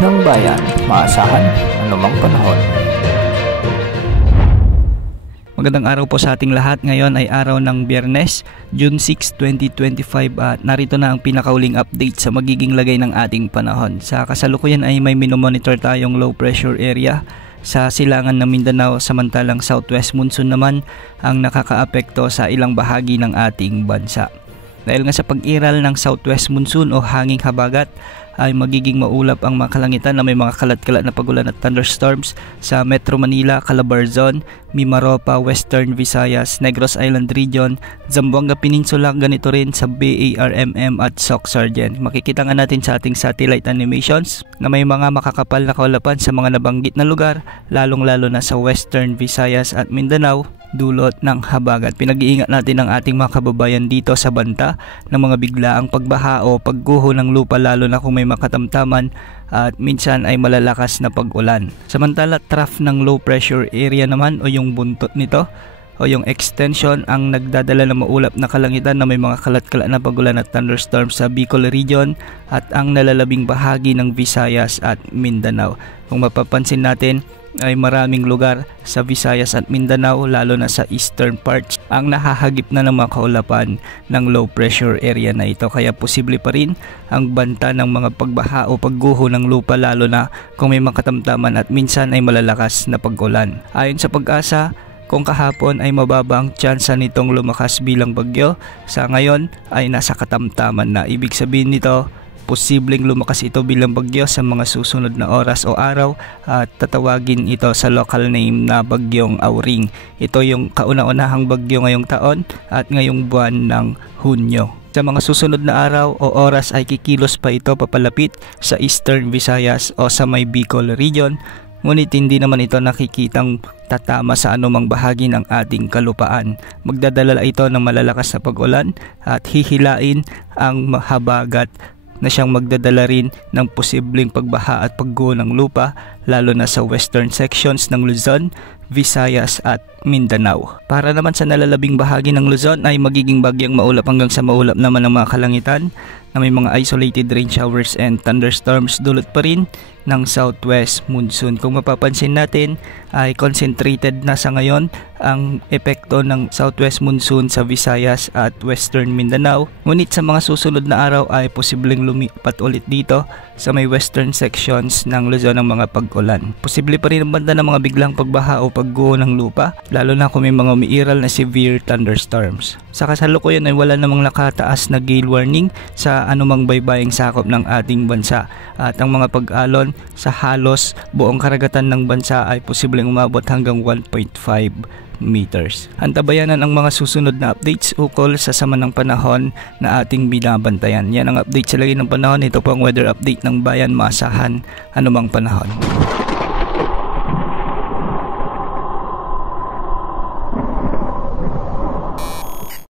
ng bayan, maasahan anumang panahon. Magandang araw po sa ating lahat. Ngayon ay araw ng Biyernes, June 6, 2025 at narito na ang pinakauling update sa magiging lagay ng ating panahon. Sa kasalukuyan ay may minomonitor tayong low pressure area sa silangan ng Mindanao, samantalang southwest monsoon naman ang nakakaapekto sa ilang bahagi ng ating bansa. Dahil nga sa pag-iral ng southwest monsoon o hanging habagat ay magiging maulap ang mga kalangitan na may mga kalat-kalat na pagulan at thunderstorms sa Metro Manila, Calabarzon, Mimaropa, Western Visayas, Negros Island Region, Zamboanga Peninsula, ganito rin sa BARMM at Soc-Sargent. Makikita nga natin sa ating satellite animations na may mga makakapal na kaulapan sa mga nabanggit na lugar, lalong-lalo na sa Western Visayas at Mindanao, dulot ng habagat. Pinag-iingat natin ang ating mga kababayan dito sa banta ng mga biglaang pagbaha o pagguho ng lupa, lalo na kung may makatamtaman at minsan ay malalakas na pag-ulan. Samantala, trough ng low pressure area naman o yung buntot nito o yung extension ang nagdadala ng maulap na kalangitan na may mga kalat-kalat na pagulan at thunderstorms sa Bicol Region at ang nalalabing bahagi ng Visayas at Mindanao. Kung mapapansin natin ay maraming lugar sa Visayas at Mindanao, lalo na sa eastern parts, ang nahahagip na ng mga kaulapan ng low pressure area na ito. Kaya posible pa rin ang banta ng mga pagbaha o pagguho ng lupa, lalo na kung may makatamtaman at minsan ay malalakas na pag-ulan. Ayon sa Pag-asa, kung kahapon ay mababa ang tsansa nitong lumakas bilang bagyo, sa ngayon ay nasa katamtaman na. Ibig sabihin nito, posibleng lumakas ito bilang bagyo sa mga susunod na oras o araw at tatawagin ito sa local name na Bagyong Auring. Ito yung kauna-unahang bagyo ngayong taon at ngayong buwan ng Hunyo. Sa mga susunod na araw o oras ay kikilos pa ito papalapit sa Eastern Visayas o sa may Bicol Region, ngunit hindi naman ito nakikitang tatama sa anumang bahagi ng ating kalupaan. Magdadala ito ng malalakas na pag-ulan at hihilain ang habagat na siyang magdadala rin ng posibleng pagbaha at pagguho ng lupa, lalo na sa western sections ng Luzon, Visayas at Mindanao. Para naman sa nalalabing bahagi ng Luzon ay magiging bagyang maulap hanggang sa maulap naman ang mga kalangitan na may mga isolated rain showers and thunderstorms, dulot pa rin ng southwest monsoon. Kung mapapansin natin ay concentrated na sa ngayon ang epekto ng southwest monsoon sa Visayas at western Mindanao, ngunit sa mga susunod na araw ay posibleng lumipat ulit dito sa may western sections ng Luzon ng mga pag-ulan. Posible pa rin ang banda ng mga biglang pagbaha o pagguho ng lupa, lalo na kung may mga umiiral na severe thunderstorms. Sa kasalukuyan ay wala namang nakataas na gale warning sa anumang baybaying sakop ng ating bansa at ang mga pag-alon sa halos buong karagatan ng bansa ay posibleng umabot hanggang 1.5 meters. Antabayanan ang mga susunod na updates ukol sa sama ng panahon na ating binabantayan. Yan ang update sa lagay ng panahon. Ito po ang weather update ng bayan, maasahan anumang panahon.